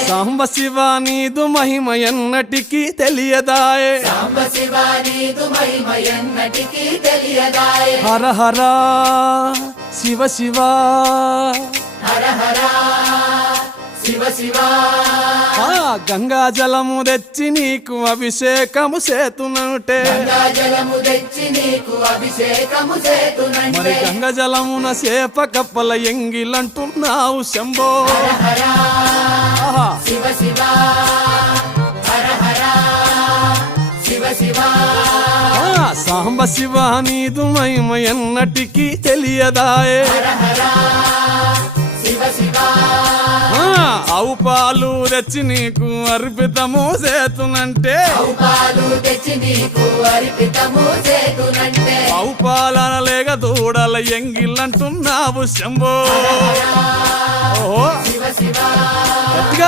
సాంబ శివ నీదు మహిమ ఎన్నటికీ తెలియదాయే సాంబ శివ నీదు మహిమ ఎన్నటికీ తెలియదాయే హర హర శివ శివ హర హర శివ శివ గంగా జలము తెచ్చి నీకు అభిషేకము చేతునంటే గంగా జలము తెచ్చి నీకు అభిషేకము మరి చేతునంటే గంగ జలమున సేప కప్పల ఎంగిలంటున్నావు శంభో హర హర ఆహా. శివ శివ హర హర శివ శివ సాంబ శివ నీదు మహిమ ఎన్నటికీ తెలియదాయే హర హర శివ శివ ఆవు పాలు తెచ్చి నీకు అర్పితము చేతునంటే పాలు తెచ్చి నీకు అర్పితము చేతునంటే ఆవు పాలన లేక దూడల ఎంగిలంటున్నావు శంభో ఓహో శివ శివ గట్టిగా